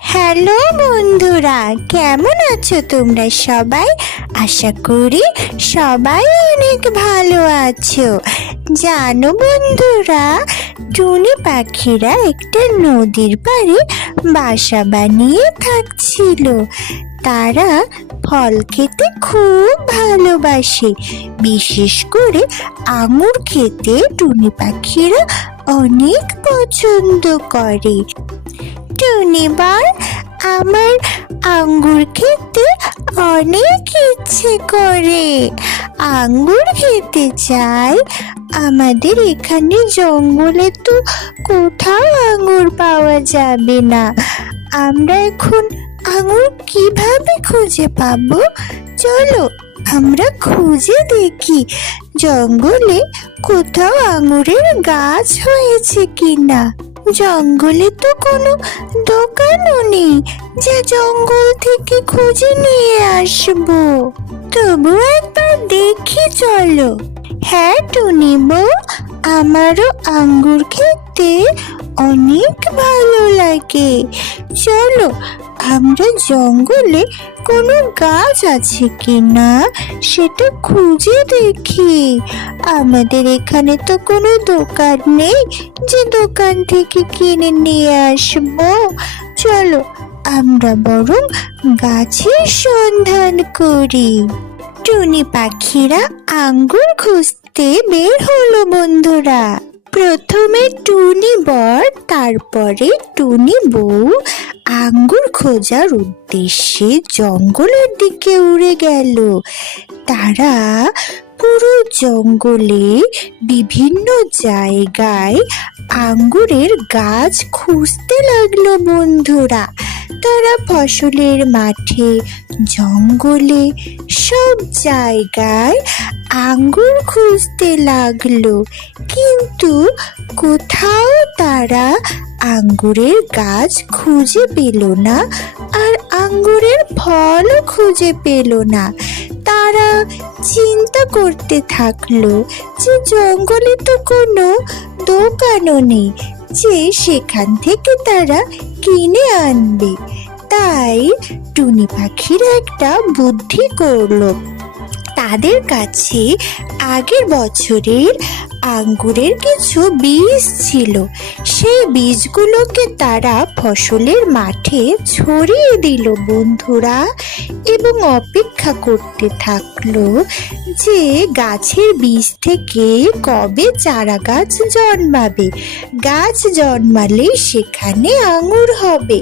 Hello বন্ধুরা, কেমন আছো তোমরা সবাই? আশা করি সবাই অনেক ভালো আছো। জানো বন্ধুরা, টুনি পাখিরা একটা নদীর পাড়ে বাসা বানিয়ে থাকছিল। তারা ফল খেতে খুব ভালোবাসে, বিশেষ করে আঙুর খেতে টুনি পাখিরা অনেক পছন্দ করে। টুনি বল, আমার আঙ্গুর খেতে অনেক ইচ্ছে করে। আঙ্গুর খেতে চাই। আমাদের এখানে জঙ্গলে তো কোথাও আঙ্গুর পাওয়া যাবে না। আমরা এখন আঙ্গুর কিভাবে খুঁজে পাবো? চলো আমরা খুঁজে দেখি জঙ্গলে কোথাও আঙ্গুরের গাছ হয়েছে কিনা। জঙ্গলে তো কোনো দোকানও নেই যে জঙ্গল থেকে খুঁজে নিয়ে আসবো। তবু একবার দেখি চলো। হ্যাঁ টুনি বউ, আমারও আঙ্গুর খেতে অনেক ভালো লাগে। চলো আমরা জঙ্গলে কোনো গাছ আছে কিনা সেটা খুঁজে দেখি। আমাদের এখানে তো কোনো দোকান নেই যে দোকান থেকে কিনে নিয়ে আসবো। চলো আমরা বরং গাছের সন্ধান করি। টুনি পাখিরা আঙ্গুর খুঁজতে বের হলো বন্ধুরা। প্রথমে টুনি বর, তারপরে টুনি বউ আঙ্গুর খোঁজার উদ্দেশ্যে জঙ্গলের দিকে উড়ে গেল। তারা পুরো জঙ্গলে বিভিন্ন জায়গায় আঙ্গুরের গাছ খুঁজতে লাগলো বন্ধুরা। তারা ফসলের মাঠে, জঙ্গলে, সব জায়গায় আঙ্গুর খুঁজতে লাগলো, কিন্তু কোথাও তারা আঙ্গুরের গাছ খুঁজে পেল না, আর আঙ্গুরের ফলও খুঁজে পেল না। তারা চিন্তা করতে থাকলো যে জঙ্গলে তো কোনো দোকানও নেই যে সেখান থেকে তারা কিনে আনবে। তাই টুনি পাখির একটা বুদ্ধি করলো। তাদের কাছে আগের বছরের আঙ্গুরের কিছু বীজ ছিল। সেই বীজগুলোকে তারা ফসলের মাঠে ছড়িয়ে দিল বন্ধুরা, এবং অপেক্ষা করতে থাকলো যে গাছের বীজ থেকে কবে চারা গাছ জন্মাবে। গাছ জন্মালে সেখানে আঙ্গুর হবে।